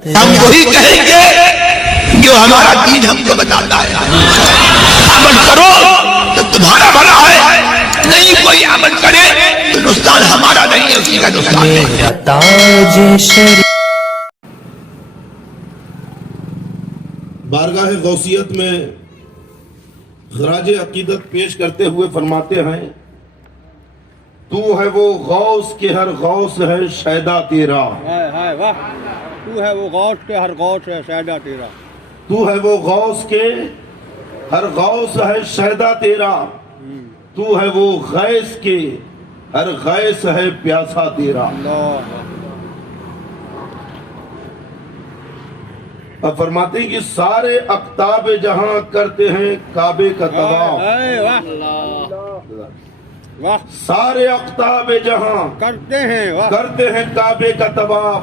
ہم وہی کہیں گے جو ہمارا دین ہم کو بتاتا ہے. عمل کرو تو تمہارا بھلا ہے, نہیں کوئی عمل کرے تو نقصان ہمارا نہیں ہے, اسی کا نقصان ہے. بارگاہ غوثیت میں خراج عقیدت پیش کرتے ہوئے فرماتے ہیں, تو ہے وہ غوث کے ہر غوث ہے شیدا تیرا. واہ, تو ہے وہ غوث کے ہر غوث ہے شیدا تیرا. تو ہے وہ غوث کے ہر غوث ہے شیدا تیرا. تو ہے وہ غیث کے ہر غیث ہے پیاسا تیرا. اب فرماتے ہیں کہ سارے اقطاب جہاں کرتے ہیں کعبے کا طواف. سارے اقطاب جہاں کرتے ہیں کعبے کا طواف.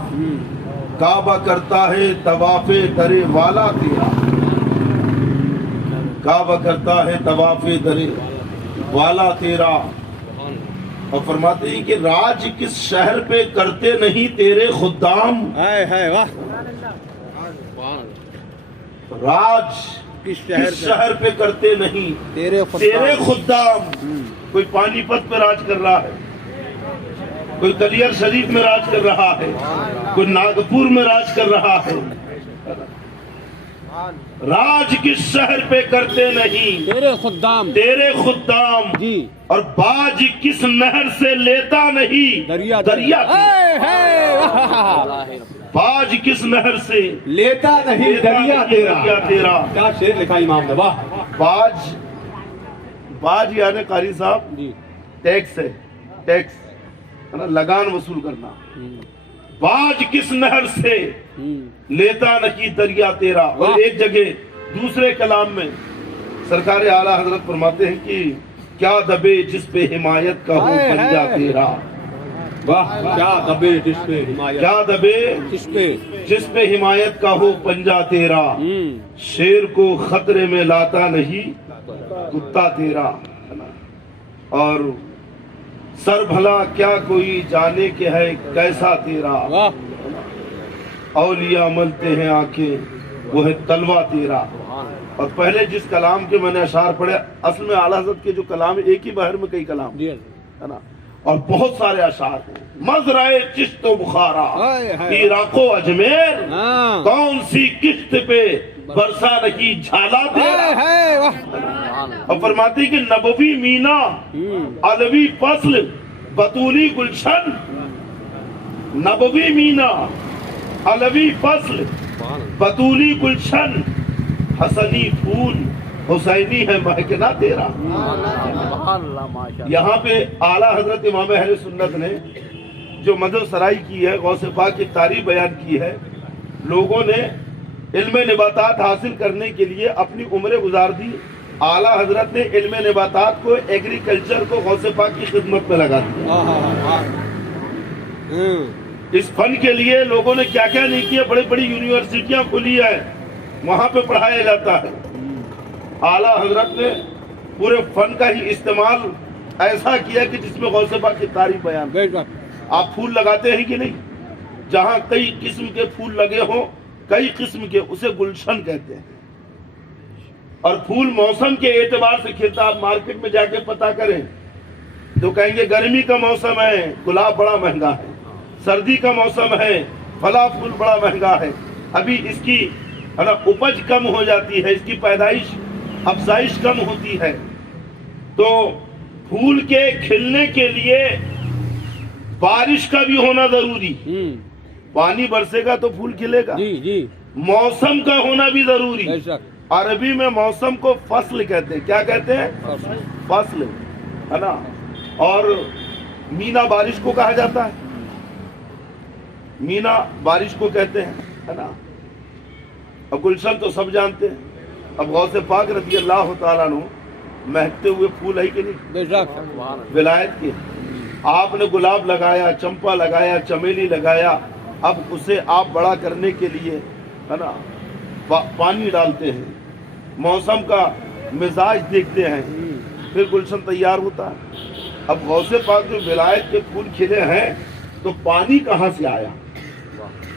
کعبہ کرتا ہے طواف در والا تیرا. کعبہ کرتا ہے طواف در والا تیرا. اور فرماتے ہیں کہ راج کس شہر پہ کرتے نہیں تیرے خدام. راج کس شہر پہ کرتے نہیں تیرے خدام. کوئی پانی پت پہ راج کر رہا ہے, کوئی کلیر شریف میں راج کر رہا ہے, کوئی ناگپور میں راج کر رہا ہے. راج کس شہر پہ کرتے نہیں تیرے خدام جی. اور باج کس نہر سے لیتا نہیں دریا. باج کس نہر سے لیتا نہیں دریا تیرا. کیا شعر لکھا امام نے, واہ. باج یعنی قاری صاحب جی ٹیکس ہے, ٹیکس ہے نا, لگان وصول کرنا. باج کس نہر سے لیتا نہیں دریا تیرا. اور ایک جگہ دوسرے کلام میں سرکار اعلیٰ حضرت فرماتے ہیں کہ کیا دبے جس پہ حمایت کا ہو پنجا تیرا. واہ, کیا دبے جس پہ حمایت کا ہو پنجا تیرا. شیر کو خطرے میں لاتا نہیں کتا تیرا. اور سر بھلا کیا کوئی جانے کے ہے کیسا تیرا. اولیاء ملتے ہیں آنکھیں وہ ہے تلوا تیرا. اور پہلے جس کلام کے میں نے اشعار پڑھے, اصل میں اعلیٰ حضرت کے جو کلام ایک ہی بحر میں کئی کلام ہے نا, اور بہت سارے اشعار ہیں. مزرعے چشت و بخارا عراق و اجمیر, کون سی کشت پہ برسا نہیں جھالا تیرا. اور فرماتی کہ نبوی مینا علوی فصل بطولی گلشن. نبوی مینا علوی فصل بطولی گلشن. حسنی پھول حسینی ہے مہکنا تیرا. یہاں پہ اعلیٰ حضرت امام اہل سنت نے جو مدح سرائی کی ہے, غوث پاک کی تعریف بیان کی ہے, لوگوں نے علم نباتات حاصل کرنے کے لیے اپنی عمریں گزار دی. اعلیٰ حضرت نے علم نباتات کو, ایگریکلچر کو غوث پاک کی خدمت میں لگا دیا. اس فن کے لیے لوگوں نے کیا کیا نہیں کیا. بڑی بڑی یونیورسٹیاں کھلی ہیں, وہاں پہ پڑھایا جاتا ہے. اعلیٰ حضرت نے پورے فن کا ہی استعمال ایسا کیا کہ جس میں غوث پاک کی تعریف بیان. آپ پھول لگاتے ہیں کہ نہیں, جہاں کئی قسم کے پھول لگے ہوں, کئی قسم کے, اسے گلشن کہتے ہیں. اور پھول موسم کے اعتبار سے کھلتا. آپ مارکیٹ میں جا کے پتہ کریں تو کہیں گے گرمی کا موسم ہے گلاب بڑا مہنگا ہے, سردی کا موسم ہے فلاں پھول بڑا مہنگا ہے. ابھی اس کی اپج کم ہو جاتی ہے, اس کی پیدائش افزائش کم ہوتی ہے. تو پھول کے کھلنے کے لیے بارش کا بھی ہونا ضروری. پانی برسے گا تو پھول کھلے گا. موسم کا ہونا بھی ضروری. عربی میں موسم کو فصل کہتے ہیں. کیا کہتے ہیں؟ فصل, ہے نا. اور مینا بارش کو کہا جاتا ہے, مینا بارش کو کہتے ہیں, ہے نا. اب گلشن تو سب جانتے ہیں. اب غوث پاک رضی اللہ تعالیٰ عنہ مہکتے ہوئے پھول ہے کہ نہیں, ولایت کے. آپ نے گلاب لگایا, چمپا لگایا, چمیلی لگایا. اب اسے آپ بڑا کرنے کے لیے, ہے نا, پانی ڈالتے ہیں, موسم کا مزاج دیکھتے ہیں, پھر گلشن تیار ہوتا ہے. اب غوث پاک جو ولایت کے پھول کھلے ہیں تو پانی کہاں سے آیا,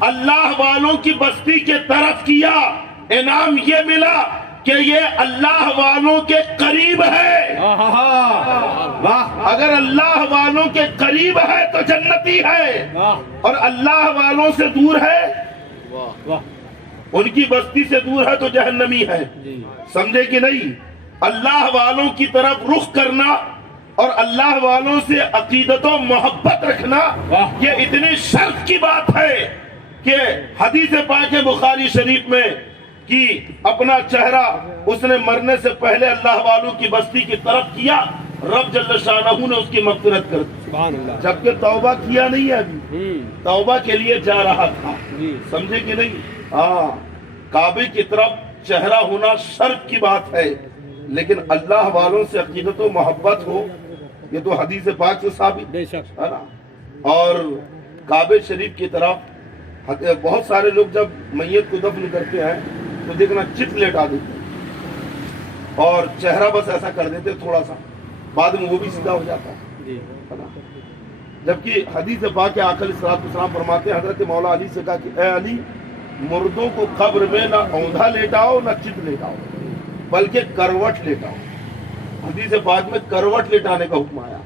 اللہ والوں کی بستی کے طرف کیا، انعام یہ ملا کہ یہ اللہ والوں کے قریب ہے۔ واہ اگر اللہ والوں کے قریب ہے تو جنتی ہے، واہ اور اللہ والوں سے دور ہے، واہ ان کی بستی سے دور ہے تو جہنمی ہے۔ جی سمجھے کہ نہیں؟ اللہ والوں کی طرف رخ کرنا اور اللہ والوں سے عقیدت و محبت رکھنا، واہ۔ یہ اتنی شرف کی بات ہے کہ حدیث پاک بخاری شریف میں کہ اپنا چہرہ اس نے مرنے سے پہلے اللہ والوں کی بستی کی طرف کیا، رب جل شانہ نے اس کی مغفرت کر دی، سبحان اللہ۔ جبکہ توبہ کیا نہیں ہے ابھی، توبہ کے لیے جا رہا تھا۔ جی سمجھے کہ نہیں؟ ہاں، کعبے کی طرف چہرہ ہونا شرف کی بات ہے، لیکن اللہ والوں سے عقیدت و محبت ہو، یہ تو حدیث پاک سے ثابت بے شک ہے نا۔ اور کعبے شریف کی طرف بہت سارے لوگ جب میت کو دفن کرتے ہیں تو دیکھنا چت لیٹا دیتے ہیں اور چہرہ بس ایسا کر دیتے تھوڑا سا، بعد میں وہ بھی سیدھا ہو جاتا ہے جی نا۔ جبکہ حدیث پاک آقا علیہ الصلوۃ والسلام فرماتے ہیں، حضرت مولا علی سے کہا کہ اے علی، مردوں کو قبر میں نہ اوندھا لیٹاؤ نہ چت لیٹاؤ، بلکہ کروٹ لیٹاؤ۔ حدیث پاک میں کروٹ لیٹانے کا حکم آیا،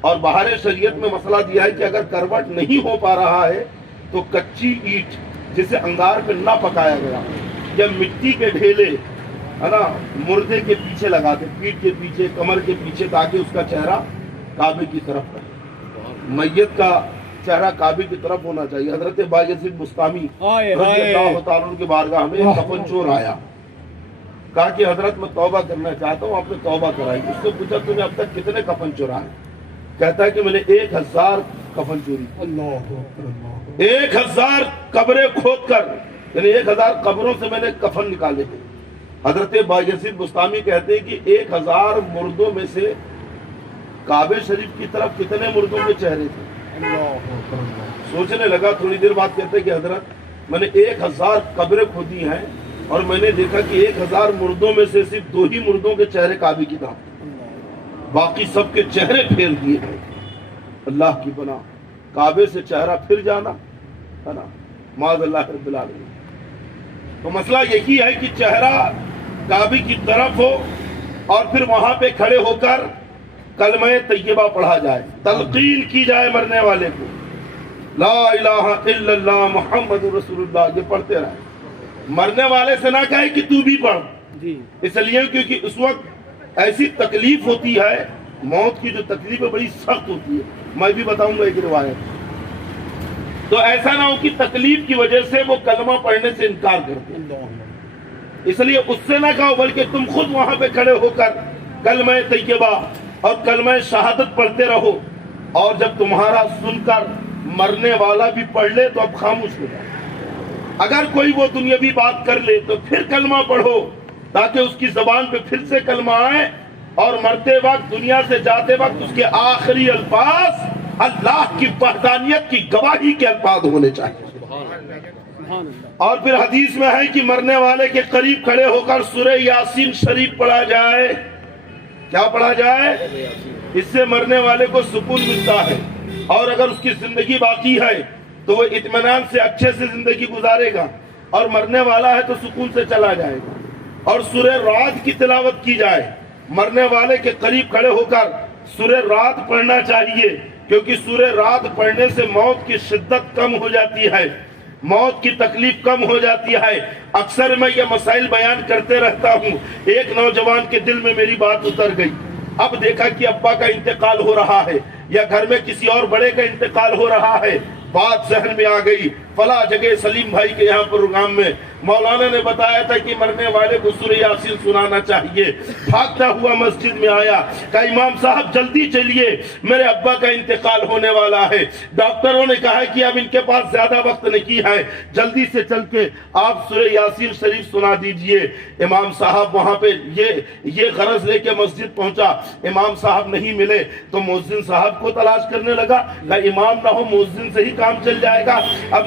اور بہار شریعت میں مسئلہ دیا ہے کہ اگر کروٹ نہیں ہو پا رہا ہے تو کچی اینٹ جسے انگار پہ نہ پکایا گیا یا مٹی کے ڈھیلے ہے نا، مردے کے پیچھے لگا دے، پیٹھ کے پیچھے، کمر کے پیچھے، تاکہ اس کا چہرہ کعبے کی طرف رہے۔ میت کا چہرہ کعبے کی طرف ہونا چاہیے۔ حضرت بایزید بستامی رضی اللہ تعالیٰ عنہ کی بارگاہ میں ایک کفن چور آیا، کہا کہ حضرت میں توبہ کرنا چاہتا ہوں، آپ نے توبہ کرائی۔ اس سے پوچھا تمہیں اب تک کتنے کفن چورائے؟ کہتا ہے کہ میں نے 1000 کفن چوری، اللہ 1000 قبریں کھود کر، یعنی 1000 قبروں سے میں نے کفن نکالے تھے۔ حضرت بایزید بستامی کہتے ہیں کہ 1000 مردوں میں سے کعبے شریف کی طرف کتنے مردوں کے چہرے تھے؟ سوچنے لگا، تھوڑی دیر بعد کہتے ہیں کہ حضرت میں نے 1000 قبریں کھودی ہیں اور میں نے دیکھا کہ 1000 مردوں میں سے صرف 2 ہی مردوں کے چہرے کعبے کی طرف، باقی سب کے چہرے پھیر دیے ہیں۔ اللہ کی پناہ، کعبے سے چہرہ پھر جانا ہے نا، معاذ اللہ رب العالمین۔ تو مسئلہ یہی ہے کہ چہرہ کعبے کی طرف ہو اور پھر وہاں پہ کھڑے ہو کر کلمہ طیبہ پڑھا جائے، تلقین کی جائے مرنے والے کو، لا الہ الا اللہ محمد رسول اللہ، یہ پڑھتے رہے۔ مرنے والے سے نہ کہے کہ تو بھی پڑھ، جی اس لیے کیونکہ اس وقت ایسی تکلیف ہوتی ہے، موت کی جو تکلیف ہے بڑی سخت ہوتی ہے۔ میں بھی بتاؤں گا ایک روایت، تو ایسا نہ ہو کہ تکلیف کی وجہ سے وہ کلمہ پڑھنے سے انکار کرتے ہیں، اس لیے اس سے نہ کہو، بلکہ تم خود وہاں پہ کھڑے ہو کر کلمہ طیبہ اور کلمہ شہادت پڑھتے رہو، اور جب تمہارا سن کر مرنے والا بھی پڑھ لے تو اب خاموش ہو جائے۔ اگر کوئی وہ دنیاوی بات کر لے تو پھر کلمہ پڑھو، تاکہ اس کی زبان پہ پھر سے کلمہ آئے، اور مرتے وقت، دنیا سے جاتے وقت اس کے آخری الفاظ اللہ کی وحدانیت کی گواہی کے الفاظ ہونے چاہیے۔ اور پھر حدیث میں ہے کہ مرنے والے کے قریب کھڑے ہو کر سورہ یاسین شریف پڑھا جائے۔ کیا پڑھا جائے؟ اس سے مرنے والے کو سکون ملتا ہے، اور اگر اس کی زندگی باقی ہے تو وہ اطمینان سے اچھے سے زندگی گزارے گا، اور مرنے والا ہے تو سکون سے چلا جائے گا۔ اور سورہ رعد کی تلاوت کی جائے، مرنے والے کے قریب کھڑے ہو کر سورہ رعد پڑھنا چاہیے، کیونکہ سورہ رعد پڑھنے سے موت کی شدت کم ہو جاتی ہے، موت کی تکلیف کم ہو جاتی ہے۔ اکثر میں یہ مسائل بیان کرتے رہتا ہوں۔ ایک نوجوان کے دل میں میری بات اتر گئی، اب دیکھا کہ ابا کا انتقال ہو رہا ہے یا گھر میں کسی اور بڑے کا انتقال ہو رہا ہے، بات ذہن میں آ گئی، فلاں جگہ سلیم بھائی کے یہاں پروگرام میں مولانا نے بتایا تھا کہ مرنے والے کو سورہ یاسین سنانا چاہیے۔ بھاگتا ہوا مسجد میں آیا، کہا امام صاحب جلدی چلیے، میرے ابا کا انتقال ہونے والا ہے، ڈاکٹروں نے کہا کہ اب ان کے پاس زیادہ وقت نہیں ہے، جلدی سے چل کے آپ سورہ یاسین شریف سنا دیجئے۔ امام صاحب وہاں پہ یہ غرض لے کے مسجد پہنچا، امام صاحب نہیں ملے تو مؤذن صاحب کو تلاش کرنے لگا، کہا امام نہ ہو مؤذن سے ہی کام چل جائے گا۔ اب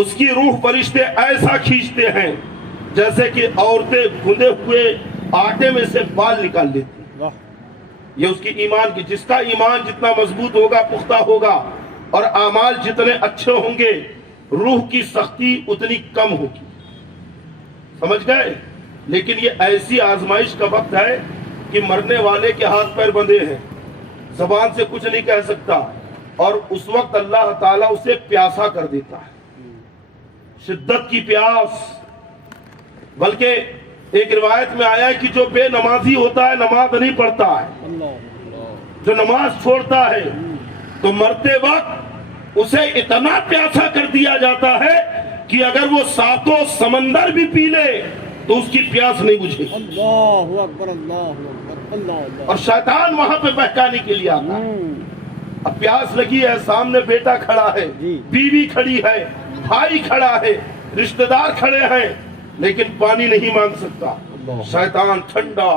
اس کی روح فرشتے ایسا کھینچتے ہیں جیسے کہ عورتیں گندے ہوئے آٹے میں سے بال نکال لیتی ہیں۔ واہ یہ اس کی ایمان کی، جس کا ایمان جتنا مضبوط ہوگا، پختہ ہوگا، اور اعمال جتنے اچھے ہوں گے، روح کی سختی اتنی کم ہوگی۔ سمجھ گئے؟ لیکن یہ ایسی آزمائش کا وقت ہے کہ مرنے والے کے ہاتھ پیر بندھے ہیں، زبان سے کچھ نہیں کہہ سکتا، اور اس وقت اللہ تعالیٰ اسے پیاسا کر دیتا ہے، شدت کی پیاس۔ بلکہ ایک روایت میں آیا ہے کہ جو بے نمازی ہوتا ہے، نماز نہیں پڑھتا ہے، اللہ جو نماز چھوڑتا ہے، تو مرتے وقت اسے اتنا پیاسا کر دیا جاتا ہے کہ اگر وہ ساتوں سمندر بھی پی لے تو اس کی پیاس نہیں بجھے گی۔ اللہ اکبر اللہ اکبر اللہ اللہ۔ اور شیطان وہاں پہ بہکانے کے لیے آتا ہے۔ اب پیاس لگی ہے، سامنے بیٹا کھڑا ہے، جی۔ بیوی کھڑی ہے، بھائی کھڑا ہے، رشتہ دار کھڑے ہیں، لیکن پانی نہیں مانگ سکتا۔ شیطان ٹھنڈا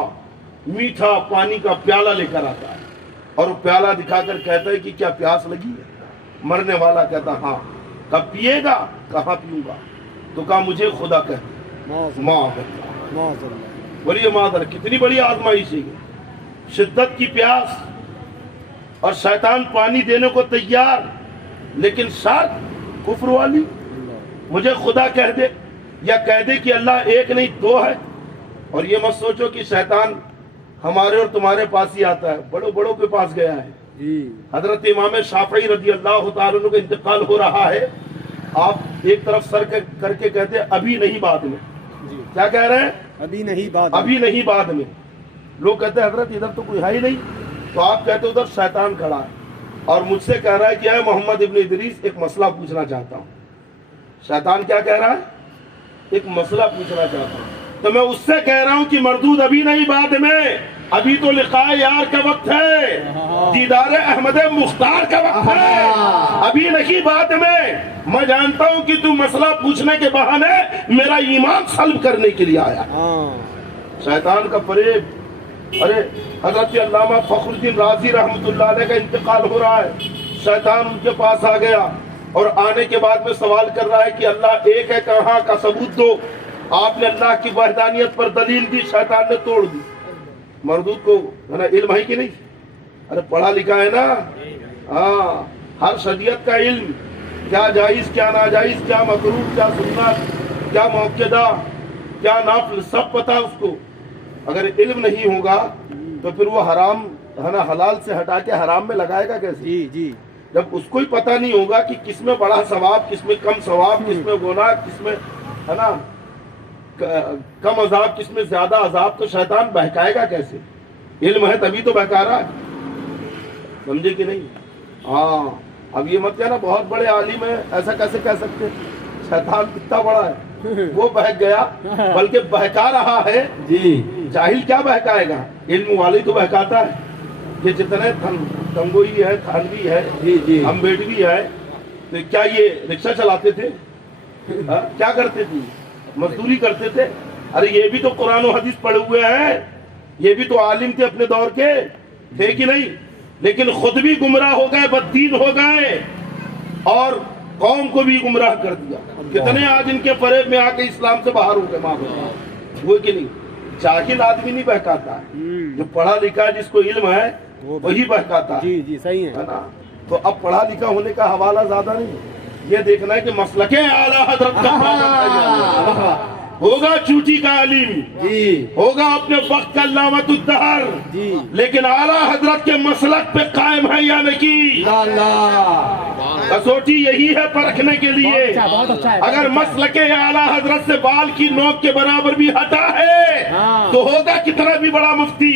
میٹھا پانی کا پیالہ لے کر آتا ہے اور وہ پیالہ دکھا کر کہتا ہے کہ کیا پیاس لگی ہے؟ مرنے والا کہتا ہاں۔ کب پیے گا؟ کہاں پیوں گا؟ تو کہا مجھے خدا کہتا ماں کرتا۔ ماشاء اللہ۔ بولیے مادر، کتنی بڑی آزمائش ہے، شدت کی پیاس، اور شیطان پانی دینے کو تیار، لیکن شرط کفر والی، مجھے خدا کہہ دے، یا کہہ دے کہ اللہ ایک نہیں دو ہے۔ اور یہ مت سوچو کہ شیطان ہمارے اور تمہارے پاس ہی آتا ہے، بڑوں بڑوں کے پاس گیا ہے۔ جی حضرت امام شافعی رضی اللہ تعالیٰ عنہ کا انتقال ہو رہا ہے، آپ ایک طرف سر کر کے کہتے ہیں ابھی نہیں بعد میں۔ جی کیا کہہ رہے ہیں؟ ابھی نہیں بات ابھی نہیں بعد میں۔ لوگ کہتے ہیں حضرت ادھر تو کوئی ہے ہی نہیں، تو آپ کہتے ہیں ادھر شیطان کھڑا ہے اور مجھ سے کہہ رہا ہے کہ اے محمد ابن ادریس ایک مسئلہ پوچھنا چاہتا ہوں۔ شیطان کیا کہہ رہا ہے؟ ایک مسئلہ پوچھنا چاہتا ہوں۔ تو میں اس سے کہہ رہا ہوں کہ مردود ابھی نہیں بعد میں، ابھی تو لقاء یار کا وقت ہے، دیدار احمد مختار کا وقت ہے، ابھی نہیں بعد میں۔ میں جانتا ہوں کہ تم مسئلہ پوچھنے کے بہانے میرا ایمان سلب کرنے کے لیے آیا۔ شیطان کا فریب۔ ارے حضرت علامہ فخر الدین رازی رحمۃ اللہ علیہ کا انتقال ہو رہا ہے، شیطان ان کے پاس آ گیا اور آنے کے بعد میں سوال کر رہا ہے کہ اللہ ایک ہے، کہاں کا ثبوت دو۔ آپ نے اللہ کی وحدانیت پر دلیل دی، شیطان نے توڑ دی۔ مردود کو ہے نا علم ہے کہ نہیں؟ ارے پڑھا لکھا ہے نا، ہاں، ہر شریعت کا علم، کیا جائز کیا ناجائز، کیا مکروہ کیا سنت، کیا موقدہ کیا نافل، سب پتہ اس کو۔ اگر علم نہیں ہوگا تو پھر وہ حرام ہے نا حلال سے ہٹا کے حرام میں لگائے گا کیسے؟ جی جی۔ جب اس کو ہی پتہ نہیں ہوگا کہ کس میں بڑا ثواب، کس میں کم ثواب، کس میں گناہ، کس میں ہے نا کم عذاب، کس میں زیادہ عذاب، تو شیطان بہکائے گا کیسے؟ علم ہے تبھی تو بہکا رہا ہے، سمجھے کہ نہیں؟ ہاں، اب یہ مت کہنا بہت بڑے عالم ہیں، ایسا کیسے کہہ سکتے؟ شیطان کتنا بڑا ہے، وہ بہک گیا، بلکہ بہکا رہا ہے۔ جی جاہل کیا بہکائے گا؟ علم والے تو بہکاتا ہے۔ یہ جتنے تنگوئی ہے، تھانوی ہے، جی جی امبیڈوی ہے، تو کیا یہ رکشہ چلاتے تھے؟ کیا کرتے تھے؟ مزدوری کرتے تھے؟ ارے یہ بھی تو قرآن و حدیث پڑھے ہوئے ہیں، یہ بھی تو عالم تھے اپنے دور کے، تھے کہ نہیں؟ لیکن خود بھی گمراہ ہو گئے، بددین ہو گئے، اور قوم کو بھی گمراہ کر دیا۔ کتنے آج ان کے فریب میں آ کے اسلام سے باہر ہو گئے، ماں باپ وہ کہ نہیں؟ جاہل آدمی نہیں بہکاتا ہے، جو پڑھا لکھا ہے، جس کو علم ہے وہی بہکاتا ہے۔ جی جی صحیح ہے نا؟ تو اب پڑھا لکھا ہونے کا حوالہ زیادہ نہیں، یہ دیکھنا ہے کہ مسلک اعلیٰ حضرت کا ہوگا، چوٹی کا عالم جی ہوگا، اپنے وقت کا علامۃ الدہر، جی۔ لیکن اعلیٰ حضرت کے مسلک پہ قائم ہے یا نہیں؟ کسوٹی یہی ہے پرکھنے کے لیے۔ بہت اچھا ہے۔ اگر مسلک اعلیٰ حضرت سے بال کی نوک کے برابر بھی ہٹا ہے تو ہوگا کتنا بھی بڑا مفتی،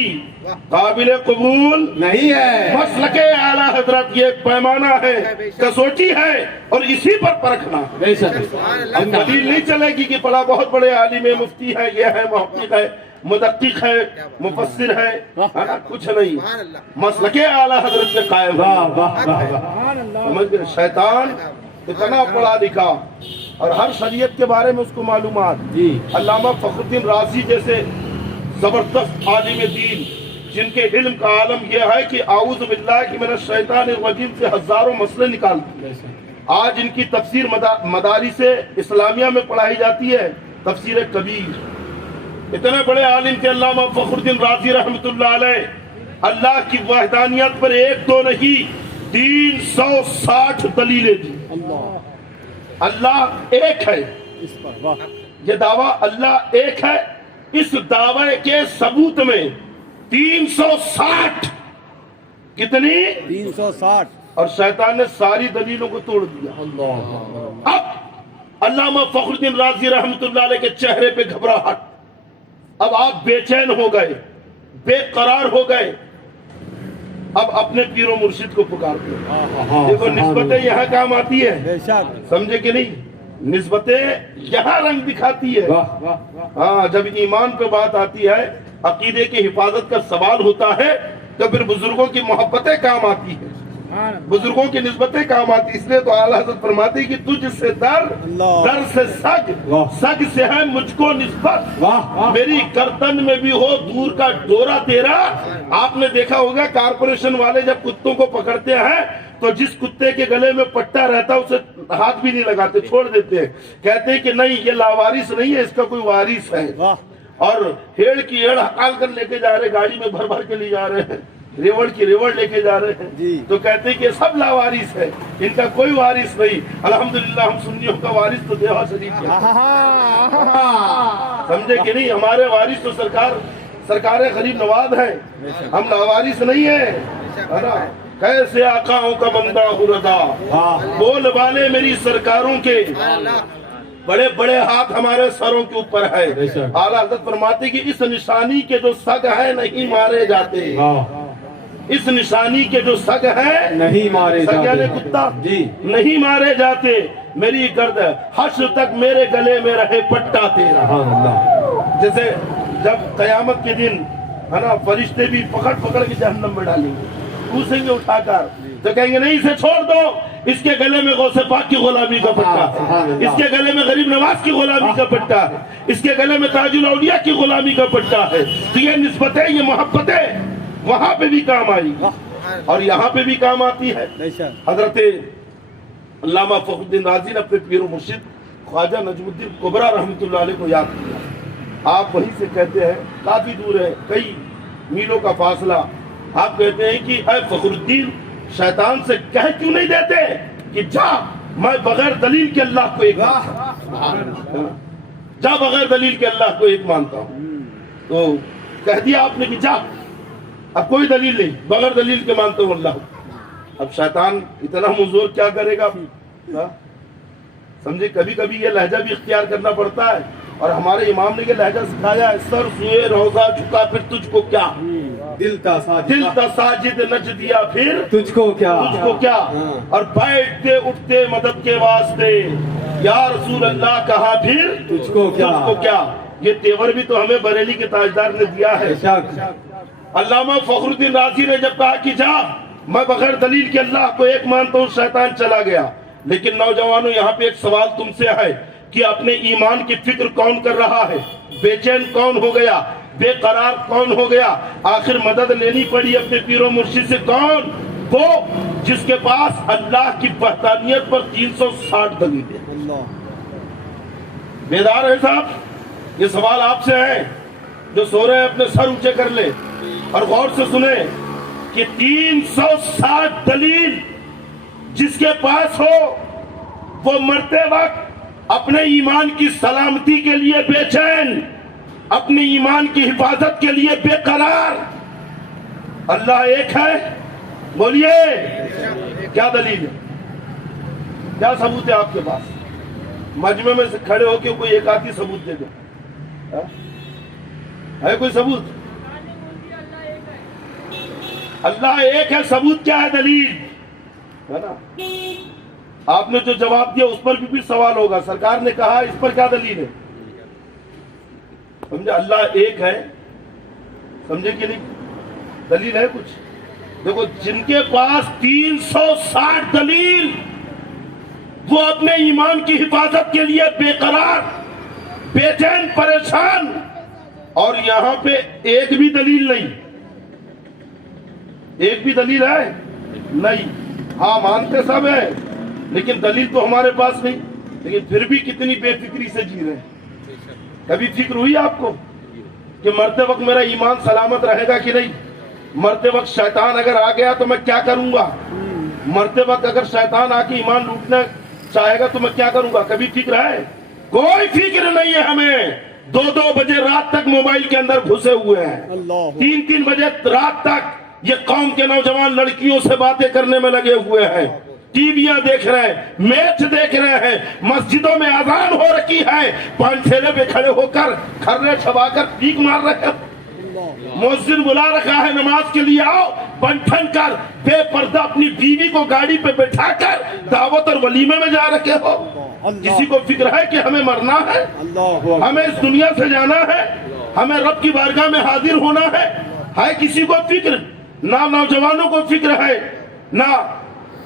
قابل قبول نہیں ہے۔ مسلک اعلیٰ حضرت یہ ایک پیمانہ ہے، کسوٹی ہے، اور اسی پر پرکھنا۔ بے شک۔ اب دلیل نہیں چلے گی کہ بڑا بہت بڑے عالم ہے، مفتی ہے، یہ ہے، محقق ہے، مدقق ہے، مفسر ہے نا؟ کچھ نہیں، مسلک اعلیٰ حضرت سے قائم ہے۔ واہ واہ واہ۔ سمجھ گئے؟ شیطان اتنا پڑھا لکھا اور ہر شریعت کے بارے میں اس کو معلومات۔ جی علامہ فخر الدین رازی جیسے زبردست عالم دین، جن کے علم کا عالم یہ ہے کہ اعوذ باللہ من الشیطان الرجیم سے ہزاروں مسئلے نکالتے ہیں، آج ان کی تفسیر مدارس اسلامیہ میں پڑھائی جاتی ہے، تفسیر کبیر. اتنے بڑے عالم تھے علامہ فخر الدین رازی رحمۃ اللہ علیہ. اللہ کی وحدانیت پر ایک دو نہیں 360 دلیلیں دی. اللہ ایک ہے، اس پر واہ یہ دعویٰ اللہ ایک ہے، اس دعوے کے ثبوت میں 360 کتنی 360 اور شیطان نے ساری دلیلوں کو توڑ دیا. اب علامہ فخر الدین رازی رحمۃ اللہ علیہ کے چہرے پہ گھبراہٹ. اب آپ بے چین ہو گئے، بے قرار ہو گئے. اب اپنے پیر و مرشد کو پکارتے ہیں. دیکھو نسبتیں یہاں کام آتی ہے، بے شک سمجھے کہ نہیں؟ نسبتیں یہاں رنگ دکھاتی ہے. ہاں جب ایمان پہ بات آتی ہے، عقیدے کی حفاظت کا سوال ہوتا ہے، تو پھر بزرگوں کی محبتیں کام آتی ہیں، بزرگوں کی نسبتیں کام آتی. اس لیے تو اعلیٰ حضرت فرماتے ہیں کہ تجھ سے در، در سے سگ، سگ سے ہے مجھ کو نسبت. میری گردن میں بھی ہو دور کا ڈورا تیرا. آپ نے دیکھا ہوگا کارپوریشن والے جب کتوں کو پکڑتے ہیں تو جس کتے کے گلے میں پٹا رہتا ہے اسے ہاتھ بھی نہیں لگاتے، چھوڑ دیتے ہیں. کہتے ہیں کہ نہیں یہ لاوارث نہیں ہے، اس کا کوئی وارث ہے. اور ہیڑ کی ہیڑ ہکال کر لے کے جا رہے، گاڑی میں بھر بھر کے لے جا رہے ہیں، ریوڑ کی ریوڑ لے کے جا رہے ہیں، تو کہتے ہیں کہ سب لاوارث ہے، ان کا کوئی وارث نہیں. الحمدللہ ہم سنیوں کا وارث تو دیوا شریف ہے. سمجھے کہ نہیں؟ ہمارے وارث تو سرکار غریب نواز ہیں، ہم لاوارث نہیں ہیں. کیسے آقاؤں کا بندہ رضا، بول والے میری سرکاروں کے، بڑے بڑے ہاتھ ہمارے سروں کے اوپر ہے. اعلیٰ حضرت فرماتے کہ اس نشانی کے جو سگ ہیں نہیں مارے جاتے، اس نشانی کے جو سگ ہیں نہیں مارے سگ یعنی جاتے کتا جی نہیں مارے جاتے. میری گرد حشر تک میرے گلے میں رہے پٹا تیرا. جیسے جب قیامت کے دن ہے نا فرشتے بھی پکڑ پکڑ کے جہنم میں ڈالیں گے، پوچھیں گے اٹھا کر، تو کہیں گے نہیں اسے چھوڑ دو، اس کے گلے میں غوث پاک کی غلامی کا پٹا ہے، اس کے گلے میں غریب نواز کی غلامی کا پٹا ہے، اس کے گلے میں تاج الاولیاء کی غلامی کا پٹا ہے. تو یہ نسبتیں، یہ محبتیں وہاں پہ بھی کام آئی اور یہاں پہ بھی کام آتی ہے. حضرت علامہ فخر الدین رازی نے اپنے پیر و مرشد خواجہ نجم الدین کبریٰ رحمۃ اللہ علیہ کو یاد کیا. آپ وہیں سے کہتے ہیں، کافی دور ہے، کئی میلوں کا فاصلہ. آپ کہتے ہیں کہ اے فخر الدین، شیطان سے کہہ کیوں نہیں دیتے کہ جا میں بغیر دلیل کے اللہ کو ایک مانتا ہوں، جا بغیر دلیل کے اللہ کو ایک مانتا ہوں. تو کہہ دیا آپ نے کہ جا، اب کوئی دلیل نہیں، بغیر دلیل کے مانتا ہوں اللہ. اب شیطان اتنا مزور کیا کرے گا؟ سمجھے کبھی کبھی یہ لہجہ بھی اختیار کرنا پڑتا ہے، اور ہمارے امام نے یہ لہجہ سکھایا ہے، سر سوئے روزہ جھکا پھر تجھ کو کیا، دل تا ساجد نچ دیا پھر تجھ کو کیا، اور بیٹھتے اٹھتے مدد کے واسطے یا رسول اللہ کہا پھر تجھ کو کیا. یہ تیور بھی تو ہمیں بریلی کے تاجدار نے دیا ہے. علامہ فخر الدین رازی نے جب کہا کہ جا میں بغیر دلیل کے اللہ کو ایک مانتا ہوں، شیطان چلا گیا. لیکن نوجوانوں یہاں پہ ایک سوال تم سے ہے کہ اپنے ایمان کی فکر کون کر رہا ہے؟ بے چین کون ہو گیا؟ بے قرار کون ہو گیا؟ آخر مدد لینی پڑی اپنے پیر و مرشد سے. کون؟ وہ جس کے پاس اللہ کی وحدانیت پر 360 دلیلیں. بیدار ہے صاحب؟ یہ سوال آپ سے ہے، جو سو رہے ہیں اپنے سر اونچے کر لیں اور غور سے سنیں کہ 360 دلیل جس کے پاس ہو وہ مرتے وقت اپنے ایمان کی سلامتی کے لیے بے چین، اپنے ایمان کی حفاظت کے لیے بے قرار. اللہ ایک ہے، بولیے کیا دلیل ہے، کیا ثبوت ہے آپ کے پاس؟ مجمع میں سے کھڑے ہو کے کوئی ایک آدھی ثبوت دے دے، ہے کوئی ثبوت؟ اللہ ایک ہے، ثبوت کیا ہے؟ دلیل ہے نا. آپ نے جو جواب دیا اس پر بھی سوال ہوگا، سرکار نے کہا اس پر کیا دلیل ہے؟ سمجھے اللہ ایک ہے، سمجھے کہ نہیں؟ دلیل ہے کچھ؟ دیکھو جن کے پاس 360 دلیل، وہ اپنے ایمان کی حفاظت کے لیے بے قرار، بے چین، پریشان. اور یہاں پہ ایک بھی دلیل نہیں، ایک بھی دلیل ہے نہیں. ہاں مانتے سب ہیں لیکن دلیل تو ہمارے پاس نہیں، لیکن پھر بھی کتنی بے فکری سے جی رہے ہیں۔ کبھی فکر ہوئی آپ کو کہ مرتے وقت میرا ایمان سلامت رہے گا کہ نہیں؟ مرتے وقت شیطان اگر آ گیا تو میں کیا کروں گا؟ مرتے وقت اگر شیطان آ کے ایمان لوٹنا چاہے گا تو میں کیا کروں گا؟ کبھی فکر ہے؟ کوئی فکر نہیں ہے ہمیں۔ 2 بجے رات تک موبائل کے اندر گھسے ہوئے ہیں، 3 بجے رات تک یہ قوم کے نوجوان لڑکیوں سے باتیں کرنے میں لگے ہوئے ہیں، ٹی ویاں دیکھ رہے ہیں، میچ دیکھ رہے ہیں، مسجدوں میں اذان ہو رکھی ہے، پان ٹھیلے پہ کھڑے ہو کر کھرے چھبا کر پیک مار رہے ہیں، مؤذن بلا رکھا ہے نماز کے لیے آؤ، بن ٹھن کر بے پردہ اپنی بیوی کو گاڑی پہ بٹھا کر دعوت اور ولیمے میں جا رکھے ہو۔ کسی کو فکر ہے کہ ہمیں مرنا ہے، ہمیں اس دنیا سے جانا ہے، ہمیں رب کی بارگاہ میں حاضر ہونا ہے کسی کو فکر؟ نہ نوجوانوں کو فکر ہے، نہ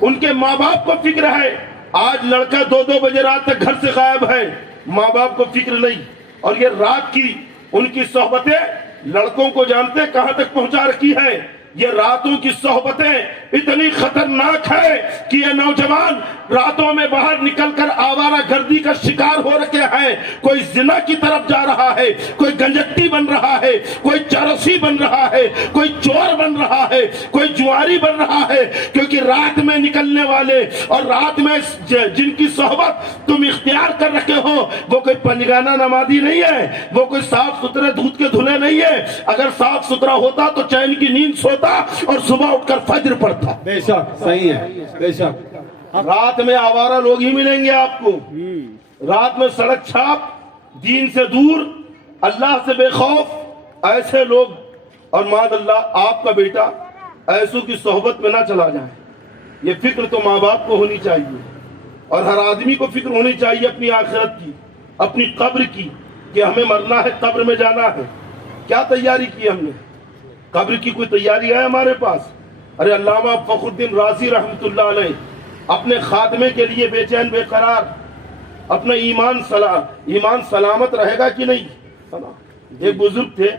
ان کے ماں باپ کو فکر ہے۔ آج لڑکا 2 بجے رات تک گھر سے غائب ہے، ماں باپ کو فکر نہیں۔ اور یہ رات کی ان کی صحبتیں لڑکوں کو جانتے کہاں تک پہنچا رکھی ہے؟ یہ راتوں کی صحبتیں اتنی خطرناک ہے کہ یہ نوجوان راتوں میں باہر نکل کر آوارہ گردی کا شکار ہو رکھے ہیں۔ کوئی زنا کی طرف جا رہا ہے، کوئی گنجٹی بن رہا ہے، کوئی چرسی بن رہا ہے، کوئی چور بن رہا ہے، کوئی جواری بن رہا ہے، کیونکہ رات میں نکلنے والے اور رات میں جن کی صحبت تم اختیار کر رکھے ہو وہ کوئی پنجگانہ نمازی نہیں ہے، وہ کوئی صاف ستھرے دودھ کے دھلے نہیں ہے۔ اگر صاف ستھرا ہوتا تو چین کی نیند سوتا اور صبح اٹھ کر فجر پڑھتا۔ بے شک صحیح ہے، بے شک۔ رات میں آوارہ لوگ ہی ملیں گے آپ کو، رات میں سڑک چھاپ، دین سے دور، اللہ سے بے خوف ایسے لوگ، اور معاذ اللہ آپ کا بیٹا ایسوں کی صحبت میں نہ چلا جائے۔ یہ فکر تو ماں باپ کو ہونی چاہیے، اور ہر آدمی کو فکر ہونی چاہیے اپنی آخرت کی، اپنی قبر کی، کہ ہمیں مرنا ہے، قبر میں جانا ہے۔ کیا تیاری کی ہم نے؟ قبر کی کوئی تیاری ہے ہمارے پاس؟ ارے علامہ فخر الدین رازی رحمت اللہ علیہ اپنے خاتمے کے لیے بے چین بے قرار، اپنا ایمان سلامت رہے گا کہ نہیں؟ ایک بزرگ تھے،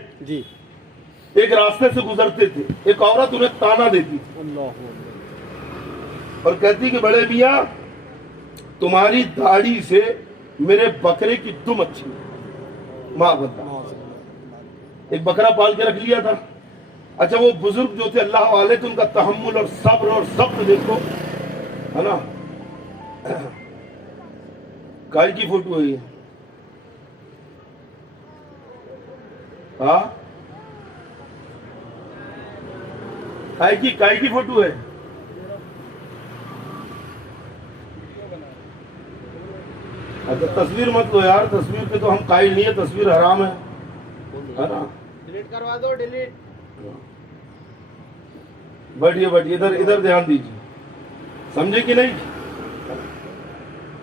ایک راستے سے گزرتے تھے، ایک عورت انہیں تانا دیتی تھی اور کہتی کہ بڑے میاں تمہاری داڑھی سے میرے بکرے کی دم اچھی ہے۔ ماں بتا ایک بکرا پال کے رکھ لیا تھا۔ اچھا وہ بزرگ جو تھے اللہ والے تھے، ان کا تحمل اور صبر اور ضبط دیکھو، ہے نا۔ کائی کی فوٹو ہے یہ؟ ہاں کائی کی فوٹو ہے؟ اچھا تصویر مت لو یار، تصویر پہ تو ہم قائل نہیں ہے، تصویر حرام ہے نا۔ ڈیلیٹ کروا دو، ڈیلیٹ۔ بیٹھیے ادھر دھیان دیجیے، سمجھے کہ نہیں؟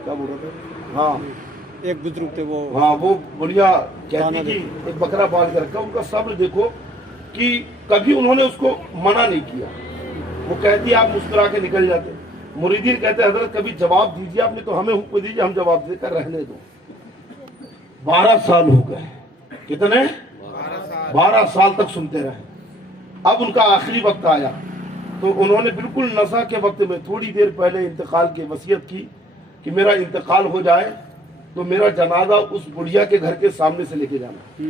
کیا بول رہا تھا؟ ہاں ایک بزرگ تھے وہ بڑھیا کہتی کہ ایک بکرا پال کے رکھا، ان کا صبر دیکھو کہ کبھی انہوں نے اس کو منع نہیں کیا۔ وہ کہتی آپ مسکرا کے نکل جاتے، مریدین کہتے حضرت کبھی جواب دیجیے، آپ نے تو ہمیں حکم دیجیے، ہم جواب دے کر رہنے دو۔ 12 سال ہو گئے، کتنے؟ 12 سال تک سنتے رہے۔ اب ان کا آخری وقت آیا تو انہوں نے بالکل نزا کے وقت میں تھوڑی دیر پہلے انتقال کی وصیت کی کہ میرا انتقال ہو جائے تو میرا جنازہ اس بڑھیا کے گھر کے سامنے سے لے کے جانا۔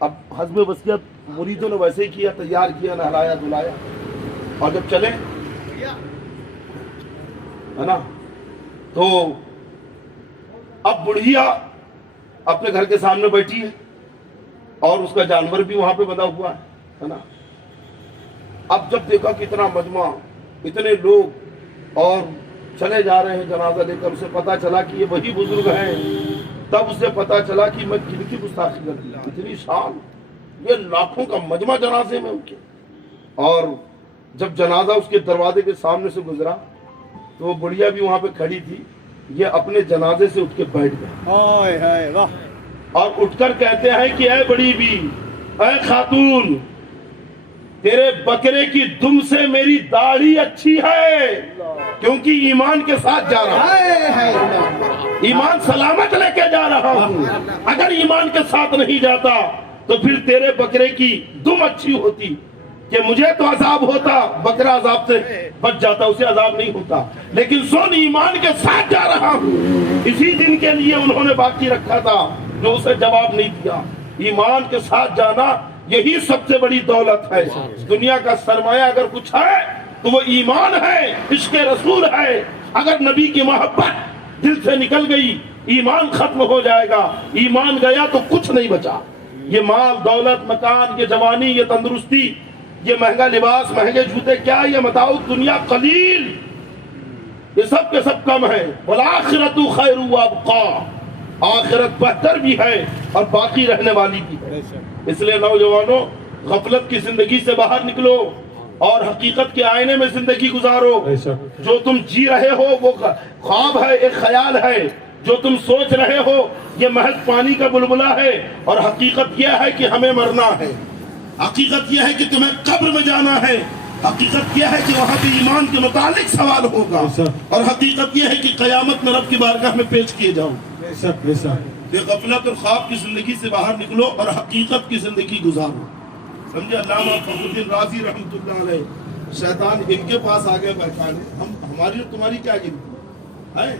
اب حزم وصیت مریدوں نے ویسے ہی کیا، تیار کیا، نہلایا دھلایا، اور جب چلے ہے نا تو اب بڑھیا اپنے گھر کے سامنے بیٹھی ہے اور اس کا جانور بھی وہاں پہ بندھا ہوا ہے نا۔ اب جب دیکھا کہ اتنا مجمع، اتنے لوگ اور چلے جا رہے ہیں جنازہ لے کر، اسے پتا چلا کہ یہ وہی بزرگ ہیں، تب اسے پتا چلا کہ میں کن کی گستاخی کر دی، اتنی شان، یہ لاکھوں کا مجمع جنازے میں ان کے۔ اور جب جنازہ اس کے دروازے کے سامنے سے گزرا تو وہ بڑھیا بھی وہاں پہ کھڑی تھی، یہ اپنے جنازے سے اٹھ کے بیٹھ گئے اور اٹھ کر کہتے ہیں کہ اے بڑی بی، اے خاتون، تیرے بکرے کی دم سے میری داڑھی اچھی ہے، کیونکہ ایمان کے ساتھ جا رہا ہوں، ایمان سلامت لے کے جا رہا ہوں۔ اگر ایمان کے ساتھ نہیں جاتا تو پھر تیرے بکرے کی دم اچھی ہوتی، کہ مجھے تو عذاب ہوتا، بکرا عذاب سے بچ جاتا، اسے عذاب نہیں ہوتا، لیکن سن ایمان کے ساتھ جا رہا ہوں۔ اسی دن کے لیے انہوں نے باقی رکھا تھا جو اسے جواب نہیں دیا۔ ایمان کے ساتھ جانا یہی سب سے بڑی دولت ہے۔ دنیا کا سرمایہ اگر کچھ ہے تو وہ ایمان ہے، عشق رسول ہے۔ اگر نبی کی محبت دل سے نکل گئی، ایمان ختم ہو جائے گا۔ ایمان گیا تو کچھ نہیں بچا۔ یہ مال، دولت، مکان، یہ جوانی، یہ تندرستی، یہ مہنگا لباس، مہنگے جوتے، کیا یہ متاع دنیا قلیل، یہ سب کے سب کم ہے۔ والآخرۃ خیر وابقیٰ، آخرت بہتر بھی ہے اور باقی رہنے والی بھی ہے۔ اس لیے نوجوانوں، غفلت کی زندگی سے باہر نکلو اور حقیقت کے آئینے میں زندگی گزارو۔ جو تم جی رہے ہو وہ خواب ہے، ایک خیال ہے۔ جو تم سوچ رہے ہو یہ محض پانی کا بلبلہ ہے، اور حقیقت یہ ہے کہ ہمیں مرنا ہے۔ حقیقت یہ ہے کہ تمہیں قبر میں جانا ہے۔ حقیقت یہ ہے کہ وہاں پہ ایمان کے متعلق سوال ہوگا، اور حقیقت یہ ہے کہ قیامت میں رب کی بارگاہ میں پیش کیے جاؤ۔ یہ غفلت اور خواب کی زندگی سے باہر نکلو اور حقیقت کی زندگی گزارو۔ سمجھے؟ علامہ فخر الدین رازی رحمۃ اللہ علیہ، شیطان ان کے پاس آگے بیٹھانے، ہماری اور تمہاری کیا گنتی ہے؟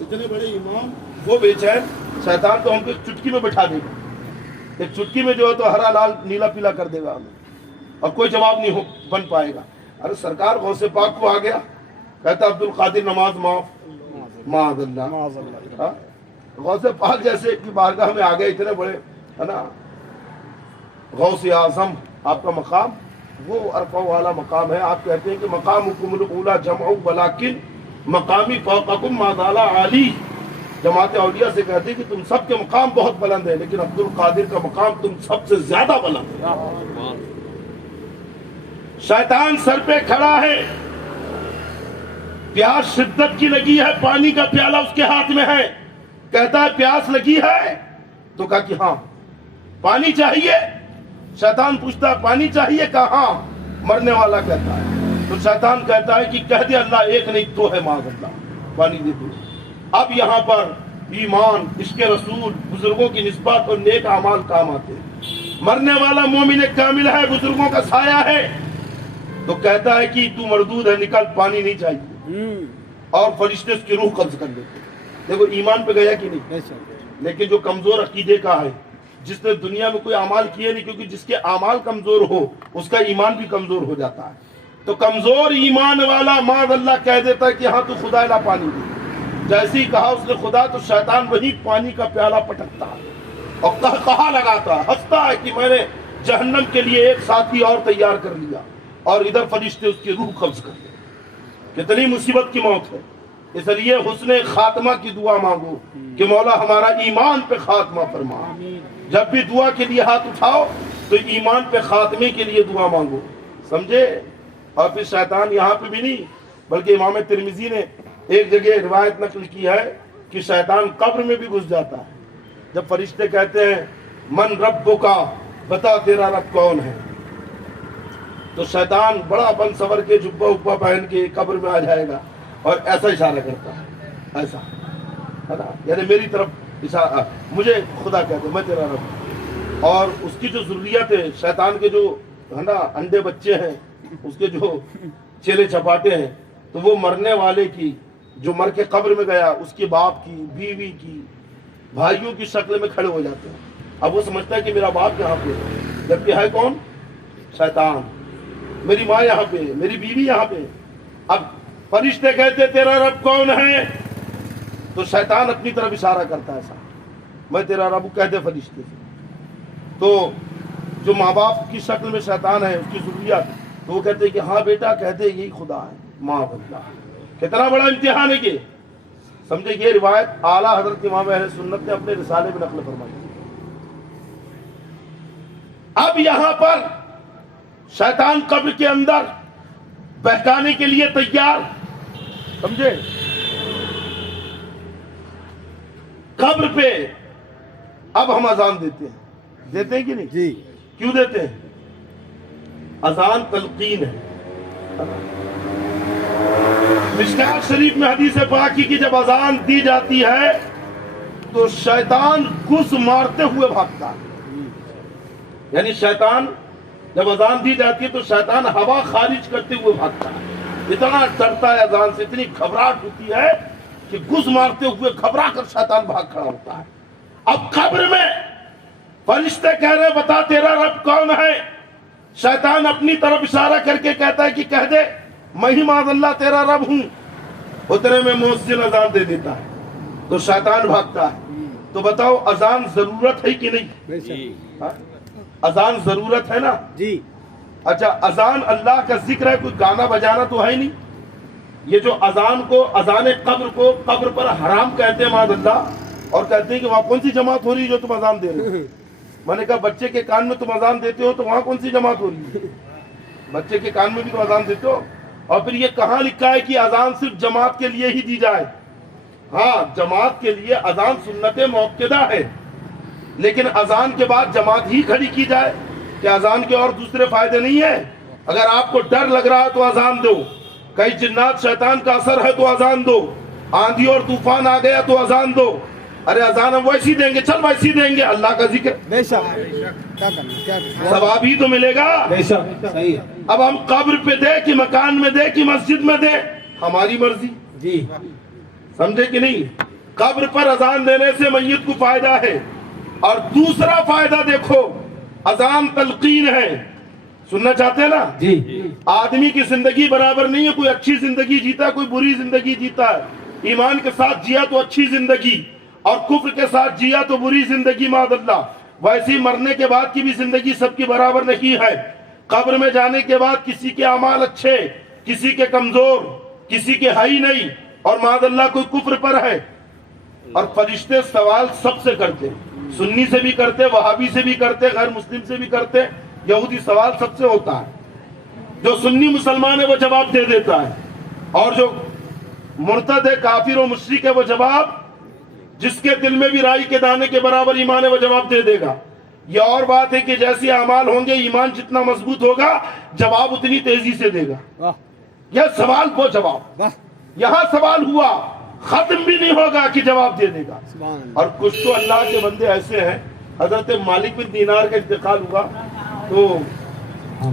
اتنے بڑے امام وہ بے چین، شیطان تو ہم کو ایک چٹکی میں بٹھا دے گا، ایک چٹکی میں جو ہے تو ہرا لال نیلا پیلا کر دے گا ہمیں، اور کوئی جواب نہیں بن پائے گا۔ ارے سرکار غوث پاک کو آ گیا، کہتا عبد القادر نماز معاف، معاذ اللہ۔ غوث پاک جیسے کی بارگاہ میں آ گئے، اتنے بڑے ہے نا، غوث اعظم آپ کا مقام وہ عرفہ والا مقام ہے۔ آپ کہتے ہیں کہ مقامکم الاولی جمع ولکن مقامی فوقکم ما زال عالی۔ جماعت اولیاء سے کہتے ہیں کہ تم سب کے مقام بہت بلند ہے، لیکن عبد القادر کا مقام تم سب سے زیادہ بلند ہے۔ شیطان سر پہ کھڑا ہے، پیاس شدت کی لگی ہے، پانی کا پیالہ اس کے ہاتھ میں ہے، کہتا ہے پیاس لگی ہے؟ تو کہا کہ ہاں۔ پانی چاہیے؟ شیطان پوچھتا ہے پانی چاہیے؟ کہا ہاں۔ مرنے والا کہتا ہے، تو شیطان کہتا ہے کہ کہہ دے اللہ ایک نہیں تو ہے، معاذ اللہ، پانی دے دو۔ اب یہاں پر ایمان، عشق رسول، بزرگوں کی نسبت اور نیک اعمال کام آتے ہیں۔ مرنے والا مومن کامل ہے، بزرگوں کا سایہ ہے، تو کہتا ہے کہ تو مردود ہے، نکل، پانی نہیں چاہیے، اور فرشتے اس کی روح قبض کر لیتے۔ دیکھو ایمان پہ گیا کہ نہیں؟ لیکن جو کمزور عقیدے کا ہے، جس نے دنیا میں کوئی اعمال کیے نہیں، کیونکہ جس کے اعمال کمزور ہو اس کا ایمان بھی کمزور ہو جاتا ہے، تو کمزور ایمان والا معاذ اللہ کہہ دیتا ہے کہ ہاں تو خدا لا پانی دے۔ جیسے ہی کہا اس نے خدا، تو شیطان وہی پانی کا پیالہ پٹکتا ہے اور کہا لگاتا ہے، ہنستا ہے کہ میں نے جہنم کے لیے ایک ساتھی اور تیار کر لیا، اور ادھر فرشتے اس کی روح قبض کر لیا۔ کتنی مصیبت کی موت ہے۔ اس لیے حسن خاتمہ کی دعا مانگو کہ مولا ہمارا ایمان پہ خاتمہ فرما۔ جب بھی دعا کے لیے ہاتھ اٹھاؤ تو ایمان پہ خاتمے کے لیے دعا مانگو، سمجھے؟ اور پھر شیطان یہاں پہ بھی نہیں، بلکہ امام ترمذی نے ایک جگہ روایت نقل کی ہے کہ شیطان قبر میں بھی گھس جاتا ہے۔ جب فرشتے کہتے ہیں من ربک، بتا تیرا رب کون ہے، تو شیطان بڑا بن سور کے جبہ ابا پہن کے قبر میں آ جائے گا اور ایسا اشارہ کرتا ہے، ایسا ہے نا، یعنی میری طرف اشارہ، مجھے خدا کہتے میں تیرا رب۔ اور اس کی جو ضروریات ہے، شیطان کے جو ہے نا انڈے بچے ہیں، اس کے جو چیلے چپاٹے ہیں، تو وہ مرنے والے کی، جو مر کے قبر میں گیا، اس کے باپ کی، بیوی کی، بھائیوں کی شکل میں کھڑے ہو جاتے ہیں۔ اب وہ سمجھتا ہے کہ میرا باپ یہاں پہ ہے، جبکہ ہے کون؟ شیطان۔ میری ماں یہاں پہ، میری بیوی یہاں پہ۔ اب فرشتے کہتے تیرا رب کون ہے، تو شیطان اپنی طرف اشارہ کرتا ہے، ایسا میں تیرا رب کہہ دے فرشتے سے۔ تو جو ماں باپ کی شکل میں شیطان ہے، اس کی ضروریات، تو وہ کہتے ہیں کہ ہاں بیٹا کہہ دے یہی خدا ہے، ماں اللہ۔ کتنا بڑا امتحان ہے یہ، سمجھے؟ یہ روایت اعلیٰ حضرت امام اہل سنت نے اپنے رسالے میں نقل فرمائی۔ اب یہاں پر شیطان قبر کے اندر بہکانے کے لیے تیار، سمجھے؟ قبر پہ اب ہم اذان دیتے ہیں کہ نہیں؟ جی۔ کیوں دیتے ہیں؟ اذان تلقین ہے۔ مشکات شریف میں حدیث پاک کی کہ جب اذان دی جاتی ہے تو شیطان گھس مارتے ہوئے بھاگتا ہے، یعنی شیطان جب اذان دی جاتی ہے تو شیطان ہوا خارج کرتے ہوئے بھاگتا ہے، اتنا ڈرتا ہے اذان سے، اتنی گھبراہٹ ہوتی ہے کہ گھس مارتے ہوئے گھبرا کر شیطان بھاگ کھڑا ہوتا ہے۔ اب قبر میں فرشتے کہہ رہے بتا تیرا رب کون ہے؟ شیطان اپنی طرف اشارہ کر کے کہتا ہے کہ کہہ دے میں ہی معاذ اللہ تیرا رب ہوں۔ اتنے میں مؤذن اذان دے دیتا ہے تو شیطان بھاگتا ہے۔ تو بتاؤ اذان ضرورت ہے کہ نہیں؟ ہاں؟ اذان ضرورت ہے نا جی۔ اچھا اذان اللہ کا ذکر ہے، کوئی گانا بجانا تو ہے نہیں۔ یہ جو اذان کو، اذان قبر کو قبر پر حرام کہتے ہیں معاذ اللہ، اور کہتے ہیں کہ وہاں کون سی جماعت ہو رہی ہے جو تم اذان دے رہے ہو؟ میں نے کہا بچے کے کان میں تم اذان دیتے ہو تو وہاں کون سی جماعت ہو رہی ہے؟ بچے کے کان میں بھی تم اذان دیتے ہو؟ اور پھر یہ کہاں لکھا ہے کہ اذان صرف جماعت کے لیے ہی دی جائے؟ ہاں جماعت کے لیے اذان سنت موقدہ ہے، لیکن اذان کے بعد جماعت ہی کھڑی کی جائے کہ اذان کے اور دوسرے فائدے نہیں ہیں؟ اگر آپ کو ڈر لگ رہا ہے تو اذان دو، کئی جنات شیطان کا اثر ہے تو اذان دو، آندھی اور طوفان آ گیا تو اذان دو۔ ارے اذان ہم ویسی دیں گے، چل ویسی دیں گے، اللہ کا ذکر بے شک کیا کرنا، کیا کرنا؟ ثواب ہی تو ملے گا۔ بے شک صحیح ہے اب ہم قبر پہ دے کہ مکان میں دے کہ مسجد میں دے، ہماری مرضی، جی۔ سمجھے کہ نہیں؟ قبر پر اذان دینے سے میت کو فائدہ ہے۔ اور دوسرا فائدہ دیکھو، اذان تلقین ہے، سننا چاہتے ہیں نا؟ جی آدمی کی زندگی برابر نہیں ہے، کوئی اچھی زندگی جیتا ہے، کوئی بری زندگی جیتا ہے۔ ایمان کے ساتھ جیا تو اچھی زندگی، اور کفر کے ساتھ جیا تو بری زندگی معاذ اللہ۔ ویسی مرنے کے بعد کی بھی زندگی سب کی برابر نہیں ہے۔ قبر میں جانے کے بعد کسی کے اعمال اچھے، کسی کے کمزور، کسی کے ہے ہی نہیں، اور معاذ اللہ کوئی کفر پر ہے۔ اور فرشتے سوال سب سے کرتے، سنی سے بھی کرتے، وہابی سے بھی کرتے، غیر مسلم سے بھی کرتے، یہودی سوال سب سے ہوتا ہے۔ جو سنی مسلمان ہے وہ جواب دے دیتا ہے، اور جو مرتد ہے، کافر و مشرک ہے، وہ جواب، جس کے دل میں بھی رائی کے دانے کے برابر ایمان ہے وہ جواب دے دے گا۔ یہ اور بات ہے کہ جیسے اعمال ہوں گے، ایمان جتنا مضبوط ہوگا جواب اتنی تیزی سے دے گا۔ واہ یہ سوال وہ جواب، واہ یہاں سوال ہوا، ختم بھی نہیں ہوگا کہ جواب دے دے گا۔ سبحان اللہ۔ اور کچھ تو اللہ کے بندے ایسے ہیں، حضرت مالک بن دینار کا انتقال ہوا تو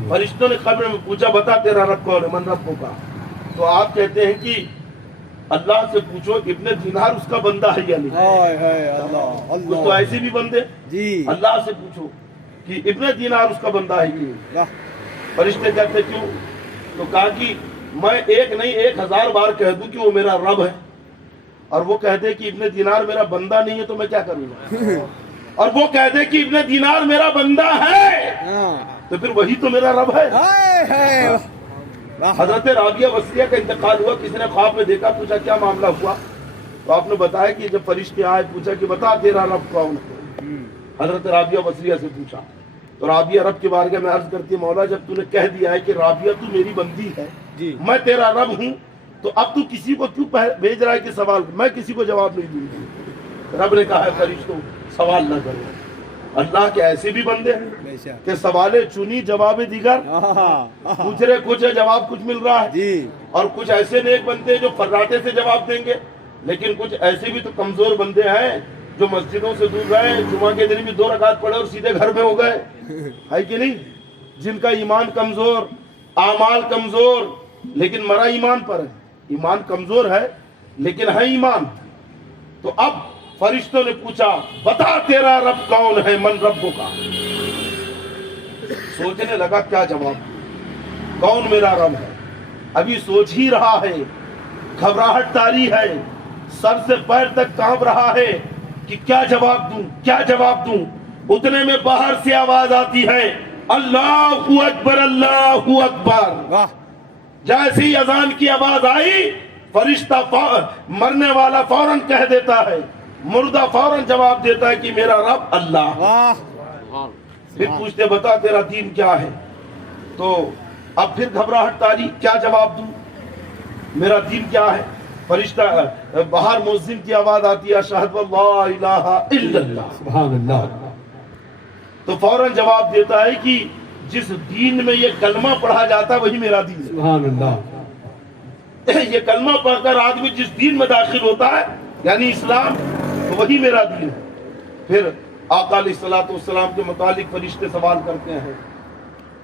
فرشتوں نے قبر میں پوچھا بتا تیرا رب کون ہے؟ من رب کا۔ تو آپ کہتے ہیں کہ اللہ سے پوچھو ابن دینار اس کا بندہ ہے یا نہیں۔ ہائے ہائے اللہ کچھ تو اللہ ایسے بھی بندے، جی اللہ سے پوچھو کہ ابن دینار اس کا بندہ ہے یا نہیں۔ واہ فرشتے کہتے کیوں؟ تو کہا کہ میں ایک نہیں 1000 بار کہہ دوں کہ وہ میرا رب ہے، اور وہ کہہ دے کہ ابن دینار میرا بندہ نہیں ہے تو میں کیا کروں گا؟ اور وہ کہہ دے کہ ابن دینار میرا بندہ ہے ہاں تو پھر وہی تو میرا رب ہے۔ ہائے ہائے واہ حضرت رابعہ وصیہ کا انتقال ہوا، کسی نے خواب میں دیکھا، پوچھا کیا معاملہ ہوا؟ تو آپ نے بتایا کہ جب فرشتے آئے پوچھا کہ بتا تیرا رب کون ہے؟ حضرت رابعہ وصیہ سے پوچھا تو رابعہ رب کے بارگاہ میں عرض کرتی ہے مولا جب تو نے کہہ دیا ہے کہ رابعہ تو میری بندی ہے، جی میں تیرا رب ہوں، تو اب تو کسی کو کیوں بھیج رہا ہے کہ سوال؟ میں کسی کو جواب نہیں دوں گی۔ رب نے کہا ہے فرشتوں سوال نہ کرو۔ اللہ کے ایسے بھی بندے ہیں بے شک کہ سوالے چنی جواب دیگر، ہاں پوچھ رہے کچھ ہے جواب کچھ مل رہا ہے، جی اور کچھ ایسے نیک بندے ہیں جو فراٹے سے جواب دیں گے، لیکن کچھ ایسے بھی تو کمزور بندے ہیں جو مسجدوں سے دور رہے، جمعہ کے دن بھی 2 رکعت پڑھے اور سیدھے گھر میں ہو گئے، ہے کہ نہیں؟ جن کا ایمان کمزور، اعمال کمزور، لیکن مرا ایمان پر ہے۔ ایمان کمزور ہے لیکن ہے ایمان۔ تو اب فرشتوں نے پوچھا بتا تیرا رب کون ہے؟ من رب کا۔ سوچنے لگا کیا جواب، کون میرا رب ہے؟ ابھی سوچ ہی رہا ہے، گھبراہٹ طاری ہے، سر سے پیر تک کانپ رہا ہے کہ کیا جواب دوں، کیا جواب دوں۔ اتنے میں باہر سے آواز آتی ہے اللہ اکبر اللہ اکبر۔ واہ جیسے ہی اذان کی آواز آئی فرشتہ مرنے والا فوراً کہہ دیتا ہے، مردہ فوراً جواب دیتا ہے کہ میرا رب اللہ۔ واہ پھر پوچھتے بتا تیرا دین کیا ہے؟ تو اب پھر گھبراہٹ طاری، کیا جواب دوں، میرا دین کیا ہے؟ فرشتہ باہر مؤذن کی آواز آتی ہے اشہد اللہ الہ الا اللہ، سبحان اللہ۔ تو فوراً جواب دیتا ہے کہ جس دین میں یہ کلمہ پڑھا جاتا ہے وہی میرا دین ہے۔ سبحان اللہ۔ یہ کلمہ پڑھ کر آدمی جس دین میں داخل ہوتا ہے یعنی اسلام، تو وہی میرا دین ہے۔ پھر آقا علیہ الصلوۃ والسلام کے متعلق فرشتے سوال کرتے ہیں